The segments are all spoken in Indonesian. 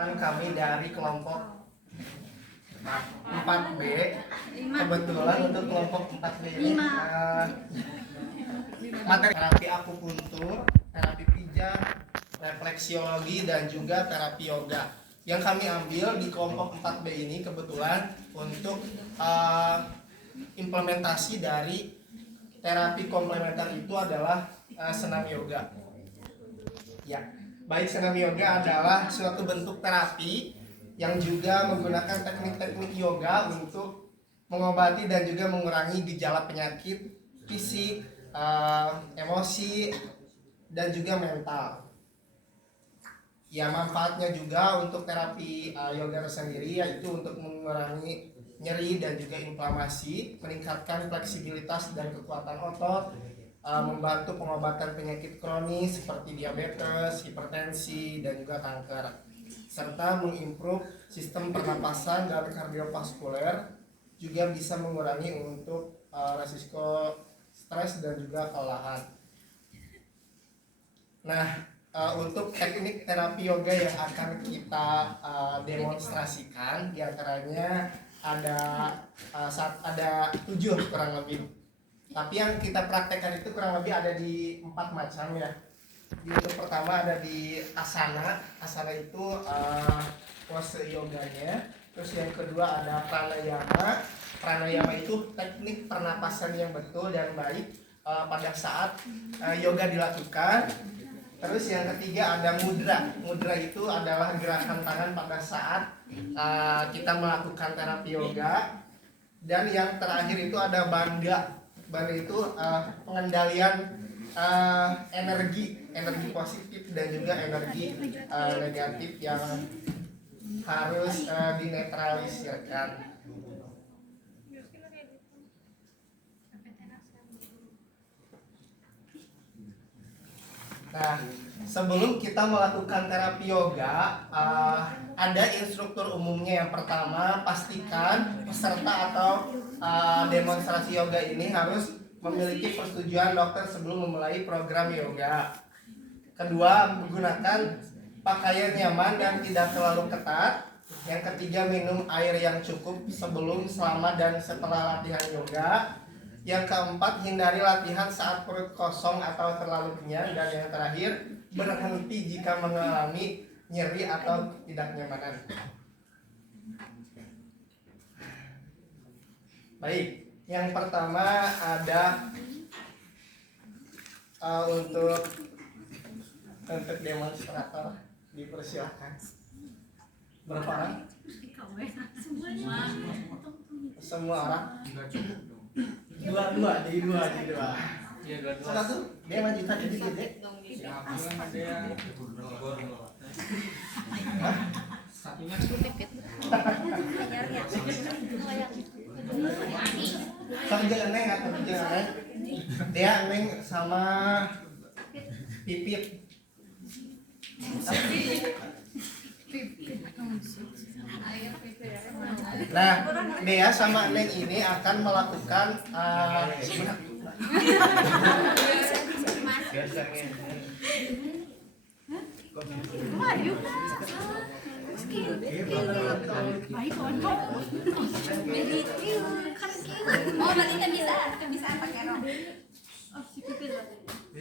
Kami dari kelompok 4B. Kebetulan untuk kelompok 4B ini materi terapi akupuntur, terapi pijat, refleksiologi, dan juga terapi yoga yang kami ambil di kelompok 4B ini kebetulan untuk implementasi dari terapi komplementer itu adalah senam yoga. Ya, baik senam yoga adalah suatu bentuk terapi yang juga menggunakan teknik-teknik yoga untuk mengobati dan juga mengurangi gejala penyakit fisik, emosi, dan juga mental. Ya, manfaatnya juga untuk terapi yoga sendiri yaitu untuk mengurangi nyeri dan juga inflamasi, meningkatkan fleksibilitas dan kekuatan otot, membantu pengobatan penyakit kronis seperti diabetes, hipertensi, dan juga kanker, serta mengimprove sistem pernapasan dan kardiovaskuler, juga bisa mengurangi untuk resiko stres dan juga kelelahan. Nah, untuk teknik terapi yoga yang akan kita demonstrasikan diantaranya ada 7 kurang lebih. Tapi yang kita praktekkan itu kurang lebih ada di 4 macam ya. Untuk pertama ada di asana. Asana itu pose yoganya. Terus yang kedua ada pranayama. Pranayama itu teknik pernapasan yang betul dan baik pada saat yoga dilakukan. Terus yang ketiga ada mudra. Mudra itu adalah gerakan tangan pada saat kita melakukan terapi yoga. Dan yang terakhir itu ada bandha. Bandha itu pengendalian energi positif dan juga energi negatif yang harus dinetralisirkan. Nah, sebelum kita melakukan terapi yoga, ada instruktur umumnya. Yang pertama, pastikan peserta atau demonstrasi yoga ini harus memiliki persetujuan dokter sebelum memulai program yoga. Kedua, menggunakan pakaian nyaman dan tidak terlalu ketat. Yang ketiga, minum air yang cukup sebelum, selama, dan setelah latihan yoga. Yang keempat, hindari latihan saat perut kosong atau terlalu kenyang. Dan yang terakhir, berhenti jika mengalami nyeri atau tidak nyamanan. Baik, yang pertama ada untuk demonstrator, dipersilakan. Berapa orang? Semua orang? Dua. Satu, dia lanjutan jadi gede. Kerja Neng atau kerja Neng? Dia Neng sama Pipit. Nah, Dea sama Neng ini akan melakukan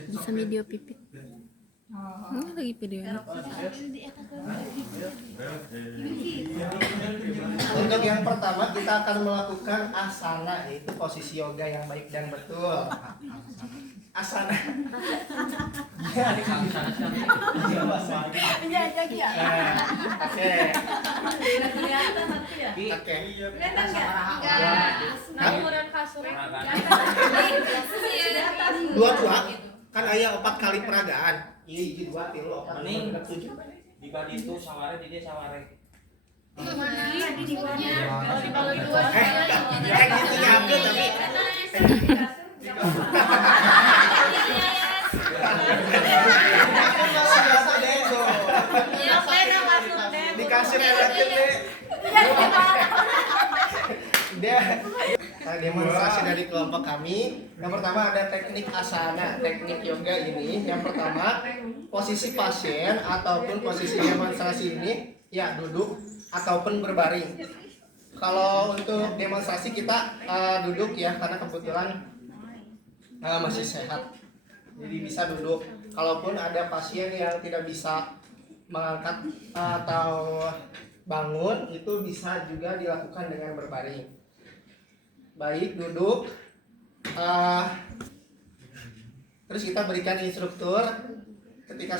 bisa video Pipit. Lagi video. Untuk yang pertama kita akan melakukan asana, yaitu posisi yoga yang baik dan betul. Asana. Oke. Dua kan ayah 4 kali peragaan. Iya, 2 tilu 4 7. Di badi itu saware di dia saware. Di mana? Gitu ya tapi dikasih relatif deh. Dia demonstrasi dari kelompok kami. Yang pertama ada teknik asana, teknik yoga ini. Yang pertama, posisi pasien ataupun posisi demonstrasi ini Ya, duduk ataupun berbaring. Kalau untuk demonstrasi kita duduk ya, karena kebetulan masih sehat. Jadi bisa duduk. Kalaupun ada pasien yang tidak bisa mengangkat atau bangun, itu bisa juga dilakukan dengan berbaring. Baik, duduk. Terus kita berikan instruktur ketika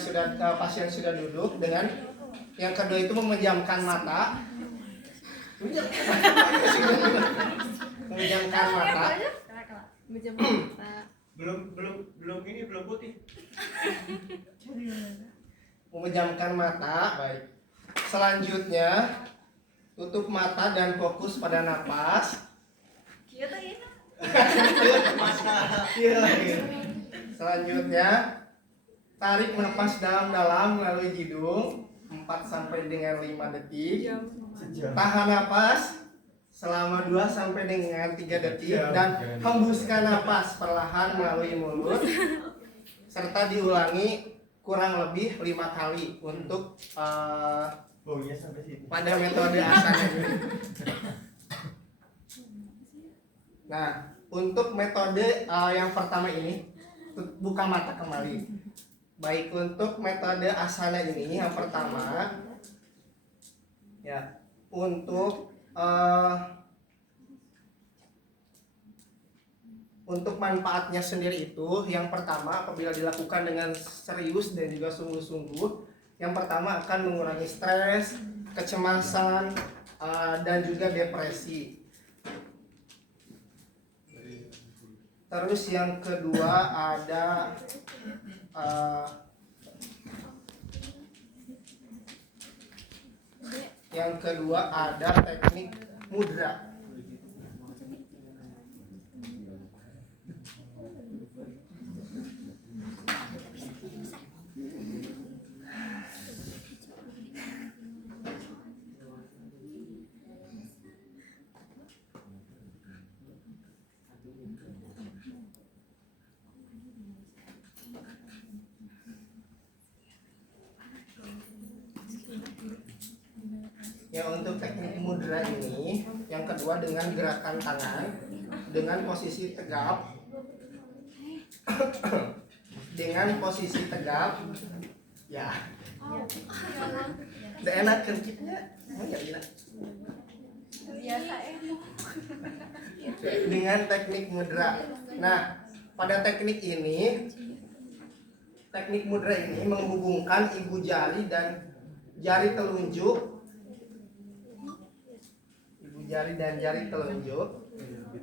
pasien sudah duduk. Dengan yang kedua itu memejamkan mata. Memejamkan mata. belum putih. Memejamkan mata. Baik. Selanjutnya tutup mata dan fokus pada napas. Selanjutnya tarik napas dalam-dalam melalui hidung 4 sampai dengan 5 detik. Tahan napas selama 2 sampai dengan 3 detik dan hembuskan napas perlahan melalui mulut. Serta diulangi kurang lebih 5 kali untuk pada metode asana ini. Nah, untuk metode yang pertama ini buka mata kembali. Baik, untuk metode asana ini yang pertama ya, untuk manfaatnya sendiri itu yang pertama apabila dilakukan dengan serius dan juga sungguh-sungguh, yang pertama akan mengurangi stres, kecemasan, dan juga depresi. Terus yang kedua ada teknik mudra. Ya, untuk teknik mudra ini yang kedua dengan gerakan tangan dengan posisi tegap. Dengan posisi tegap ya. Udah enak kan kita? Dengan teknik mudra. Nah, pada teknik mudra ini menghubungkan ibu jari dan jari telunjuk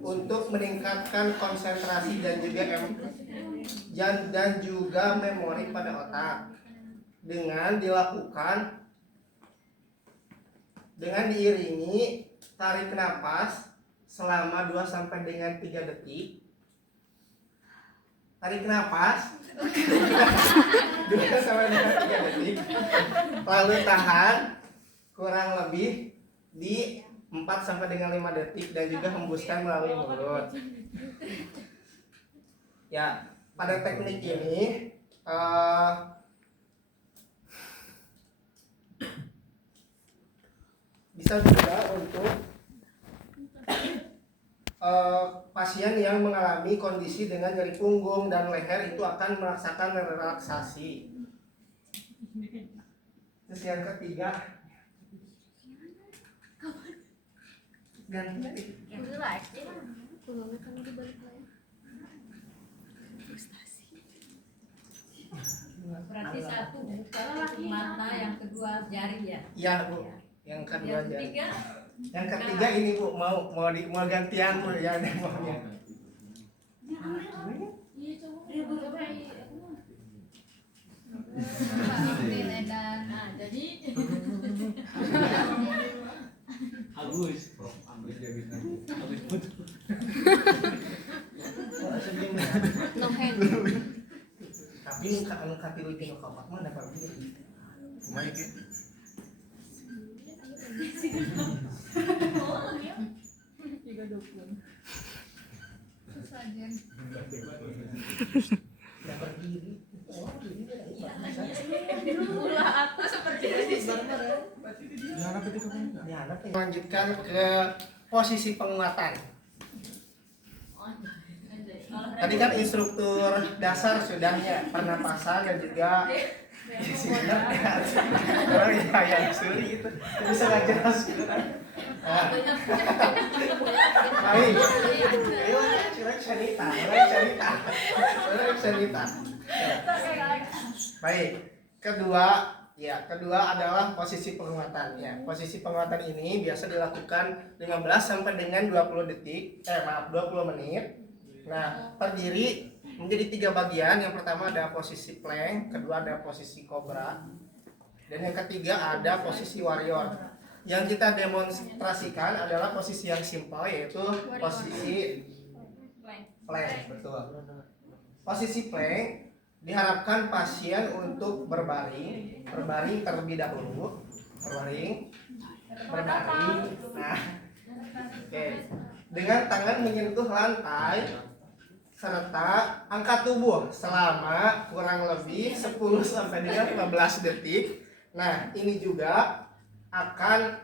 untuk meningkatkan konsentrasi dan juga memori pada otak dengan diiringi tarik napas selama 2 sampai dengan 3 detik. Tarik napas 2 sampai dengan 3 detik. Lalu tahan kurang lebih di 4 sampai dengan 5 detik dan juga hembuskan melalui mulut. Ya, pada teknik ini bisa juga untuk pasien yang mengalami kondisi dengan nyeri punggung dan leher itu akan merasakan relaksasi. Terus yang ketiga ganti berarti satu buka mata, yang kedua jari ya? Ya Bu, yang kedua jari. Yang ketiga ini Bu, mau gantian Bu ya maunya. Nah, jadi Agus. No hand. Tapi anu katilu tinu kapak mah dapat diri. Kumaha ge? juga dukun. Sesajen. Dapat diri. Ulah aku seperti ini. Lanjutkan ke posisi penguatan. Tadi kan instruktur dasar sudahnya pernapasan dan juga orang yang suri itu bisa nggak jelas gitu kan. Baik, ayo cerita. Baik, kedua adalah posisi penguatan. Ya, posisi penguatan ini biasa dilakukan 15 sampai dengan 20 detik, 20 menit. Nah, terdiri menjadi 3 bagian. Yang pertama ada posisi plank, kedua ada posisi cobra, dan yang ketiga ada posisi warrior. Yang kita demonstrasikan adalah posisi yang simpel, yaitu posisi plank. Betul. Posisi plank diharapkan pasien untuk berbaring terlebih dahulu. Berbaring. Nah, oke. Dengan tangan menyentuh lantai serta angkat tubuh selama kurang lebih 10 sampai dengan 15 detik. Nah, ini juga akan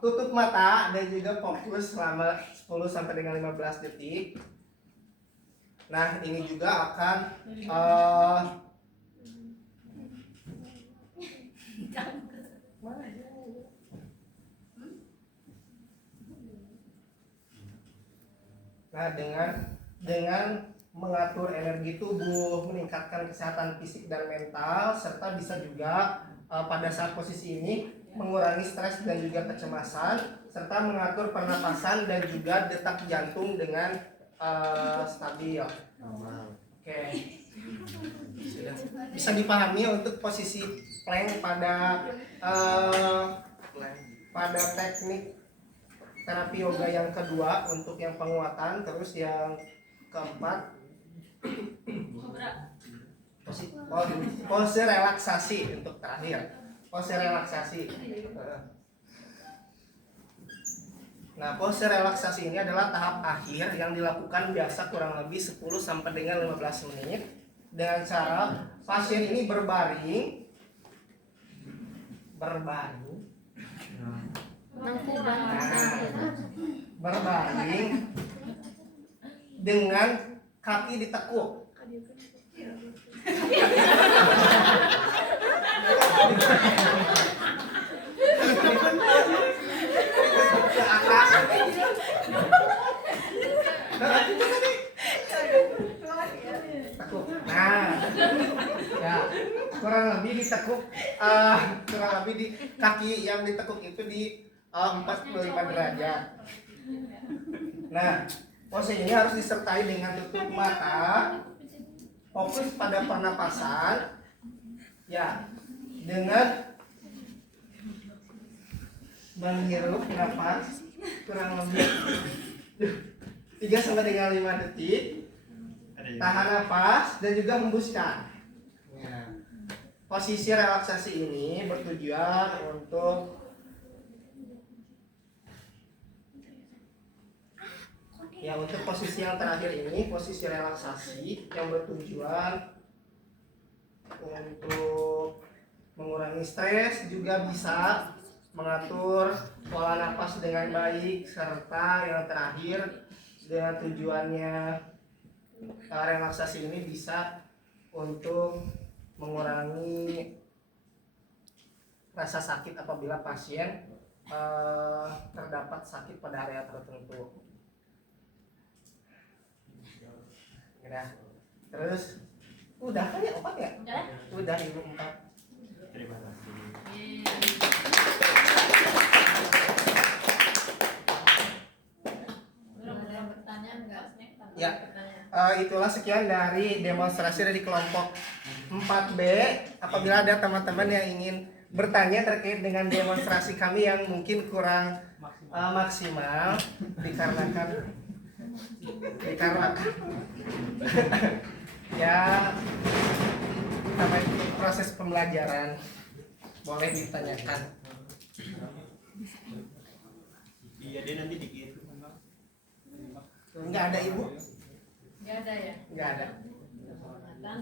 tutup mata dan juga fokus selama 10 sampai dengan 15 detik. Nah, ini juga akan dengan mengatur energi tubuh, meningkatkan kesehatan fisik dan mental, serta bisa juga pada saat posisi ini mengurangi stres dan juga kecemasan, serta mengatur pernapasan dan juga detak jantung dengan stabil. Oke. Bisa dipahami untuk posisi plank pada teknik terapi yoga yang kedua untuk yang penguatan. Terus yang keempat pose relaksasi untuk terakhir. Pose relaksasi. Nah, pose relaksasi ini adalah tahap akhir yang dilakukan biasa kurang lebih 10 sampai dengan 15 menit dengan cara pasien ini berbaring dengan kaki ditekuk. Ke atas. Tekuk. Nah, ya kurang lebih ditekuk, kurang lebih di kaki yang ditekuk itu di 45 derajat. Nah, pose ini harus disertai dengan tutup mata, fokus pada pernapasan, ya, dengan menghirup nafas kurang lebih 3 sampai dengan 5 detik, tahan nafas dan juga hembuskan. Ya. Posisi relaksasi ini bertujuan untuk untuk posisi yang terakhir ini, posisi relaksasi yang bertujuan untuk mengurangi stres, juga bisa mengatur pola nafas dengan baik, serta yang terakhir dengan tujuannya relaksasi ini bisa untuk mengurangi rasa sakit apabila pasien terdapat sakit pada area tertentu. Udah. Terus udah kan ya 4 ya? Udah Ibu 4. Terima kasih. Ya, itulah sekian dari demonstrasi dari kelompok 4B. Apabila ada teman-teman yang ingin bertanya terkait dengan demonstrasi kami yang mungkin kurang maksimal dikarenakan ya sampai proses pembelajaran, boleh ditanyakan. Iya deh, nanti dikit. Enggak ada Ibu? Nggak ada ya? Enggak ada.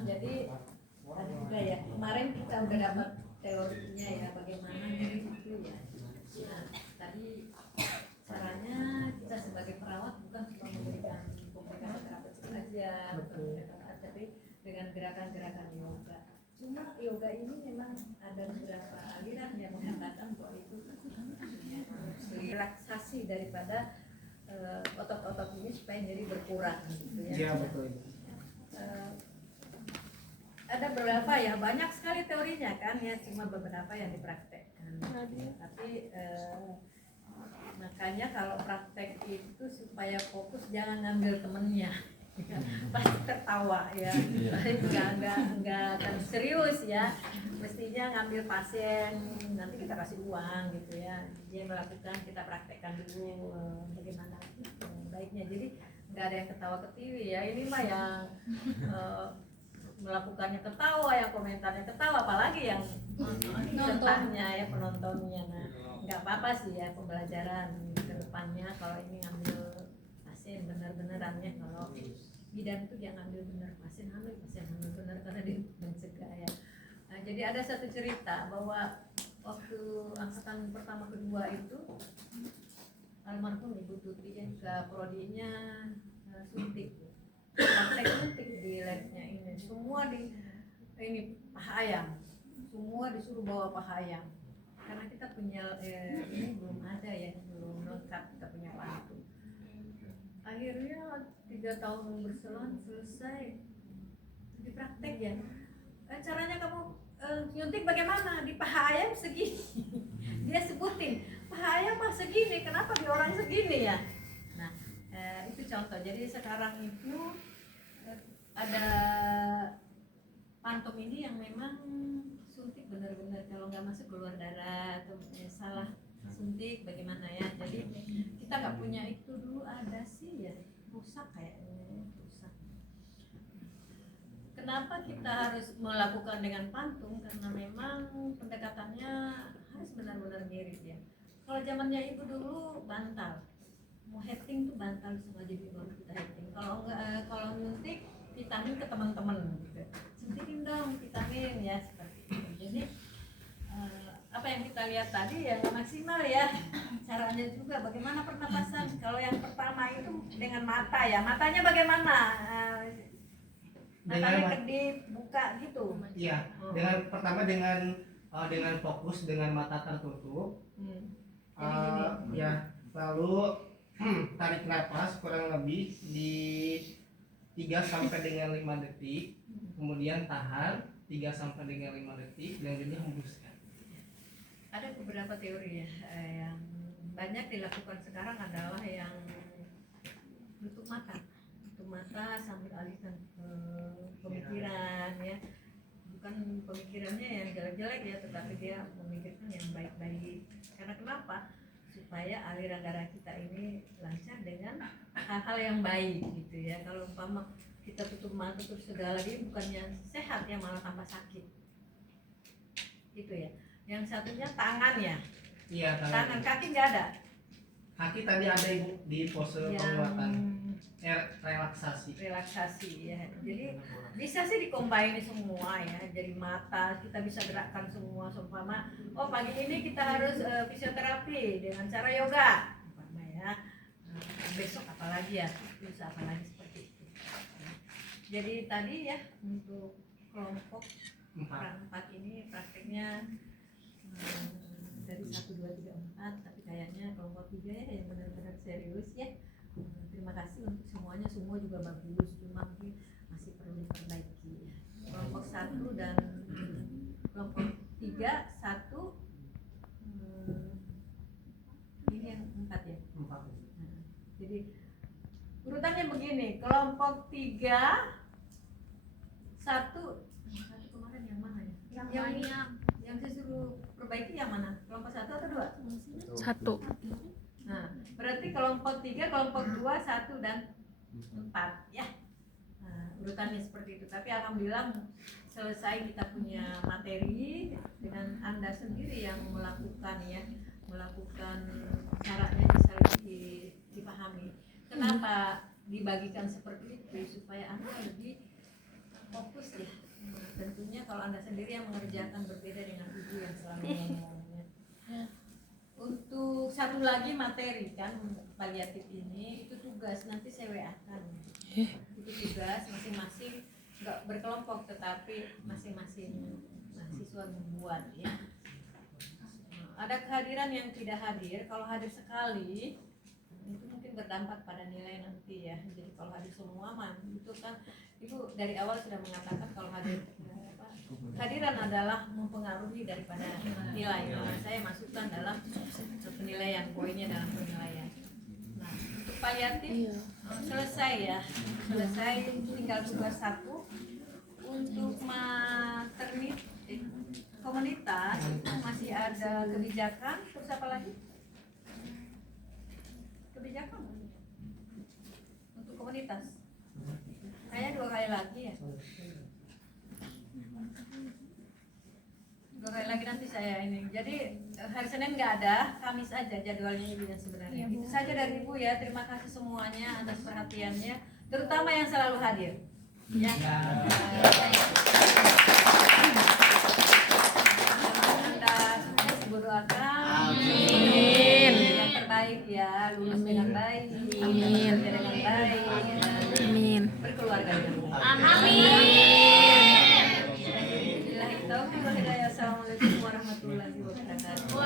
Jadi tadi udah ya, kemarin kita udah dapat teorinya ya bagaimana nyeri itu ya. Nah, tadi caranya kita sebagai perawat bukan cuma memberikan komunikasi terapeutik aja, tapi dengan gerakan-gerakan yoga. Cuma yoga ini memang ada beberapa aliran yang mengatakan bahwa itu relaksasi daripada otot-otot ini supaya nyeri berkurang gitu ya. Iya betul. Ada beberapa ya, banyak sekali teorinya kan ya, cuma beberapa yang dipraktekkan. Tapi makanya kalau praktek itu supaya fokus jangan ngambil temennya. Pasti tertawa ya, nggak akan serius ya. Mestinya ngambil pasien, nanti kita kasih uang gitu ya. Dia melakukan, kita praktekkan dulu bagaimana baiknya. Jadi nggak ada yang ketawa ketiwi ya. Ini mah yang melakukannya ketawa, yang komentarnya ketawa, apalagi yang pesertanya ya, penontonnya. Nah, nggak apa-apa sih ya, pembelajaran ke depannya kalau ini ngambil pasien benar-benarannya. Kalau bidan itu jangan ambil benar, pasien hamil benar karena dia mencegah ya. Nah, jadi ada satu cerita bahwa waktu angkatan pertama kedua itu almarhum Ibu Tuti ya, ke prodinya suntik, praktek suntik di labnya ini, semua di ini paha ayam, semua disuruh bawa paha ayam karena kita punya ini belum ada ya, belum lengkap kita punya waktu. Akhirnya 3 tahun berselang selesai dipraktek ya. Caranya kamu nyuntik bagaimana? Di paha ayam segini. Dia sebutin paha ayam mah segini, kenapa di orang segini ya? Nah itu contoh. Jadi sekarang itu ada pantom ini yang memang suntik benar-benar kalau nggak masuk keluar darah atau salah suntik bagaimana ya. Jadi kita nggak punya itu dulu, ada sih ya, rusak kayaknya, rusak. Kenapa kita harus melakukan dengan pantung? Karena memang pendekatannya harus benar-benar mirip ya. Kalau zamannya ibu dulu bantal, mau hitting tuh bantal sengaja baru kita hitting. Kalau enggak, kalau nyuntik vitamin ke teman-teman gitu, suntikin dong vitamin ya, seperti itu. Jadi apa yang kita lihat tadi ya nggak maksimal ya caranya juga. Bagaimana pernapasan? Kalau yang pertama itu dengan mata ya, matanya bagaimana? Matanya kedip, buka gitu. Iya, dengan pertama dengan fokus dengan mata tertutup. Ya, lalu tarik nafas kurang lebih di 3 sampai dengan 5 detik, kemudian tahan 3 sampai dengan 5 detik, dan jadi hembuskan. Ada beberapa teori ya yang banyak dilakukan sekarang adalah yang tutup mata sambil alihkan pemikiran ya, bukan pemikirannya yang jelek-jelek ya, tetapi dia memikirkan yang baik-baik. Karena kenapa? Supaya aliran darah kita ini lancar dengan hal-hal yang baik gitu ya. Kalau umpama kita tutup mata terus segala lagi, bukannya sehat ya, malah tambah sakit gitu ya. Yang satunya tangan ya. Iya, Tangan, kaki nggak ada. Kaki tadi ada ibu di pose penguatan, relaksasi Ya. Jadi bisa sih dicombine semua ya. Jadi mata kita bisa gerakkan semua. Seumpama, oh pagi ini kita harus fisioterapi dengan cara yoga, umpama ya. Besok apalagi ya, bisa apalagi seperti itu. Jadi tadi ya untuk kelompok 4 ini prakteknya dari 1, 2, 3, 4, tapi kayaknya kelompok 3 ya yang benar-benar serius ya. Terima kasih untuk semuanya, semua juga bagus, cuma mungkin masih perlu diperbaiki. Kelompok 1 dan kelompok 3, 1 ini yang 4 ya. 4. Jadi urutannya begini, kelompok 3 1 kemarin yang mana ya? Yang saya suruh perbaiki yang mana? Kelompok 1 atau 2? 1. Nah, berarti kelompok 3, kelompok 2, 1 dan 4 ya. Nah, urutannya seperti itu. Tapi alhamdulillah selesai kita punya materi dengan Anda sendiri yang melakukan ya, melakukan caranya bisa lebih dipahami. Kenapa dibagikan seperti itu? Supaya Anda lebih fokus ya Tentunya kalau Anda sendiri yang mengerjakan berbeda dengan ibu yang selalu ngomongnya. Untuk satu lagi materi kan paliatif ini itu tugas, nanti saya WA-kan. Itu tugas masing-masing, nggak berkelompok tetapi masing-masing mahasiswa membuat ya. Ada kehadiran yang tidak hadir, kalau hadir sekali itu mungkin berdampak pada nilai nanti ya. Jadi kalau hadir semua mah itu kan ibu dari awal sudah mengatakan kalau hadir kehadiran adalah mempengaruhi daripada nilai. Nah, saya masukkan dalam penilaian, poinnya dalam penilaian. Nah, untuk paliatif selesai ya, selesai, tinggal tugas satu. Untuk komunitas itu masih ada kebijakan, terus apa lagi? Kebijakan untuk komunitas. Kayaknya 2 kali lagi ya. 2 kali lagi nanti saya ini. Jadi hari Senin nggak ada, Kamis aja jadwalnya ibu yang sebenarnya. Itu saja dari ibu ya. Terima kasih semuanya atas perhatiannya, terutama yang selalu hadir. Ya. Anda sukses ibu doakan. Amin. Yang terbaik ya, lulus dengan baik. Amin. Kerja dengan baik. Amin. Berkeluarga dengan baik. Amin. Assalamualaikum warahmatullahi wabarakatuh.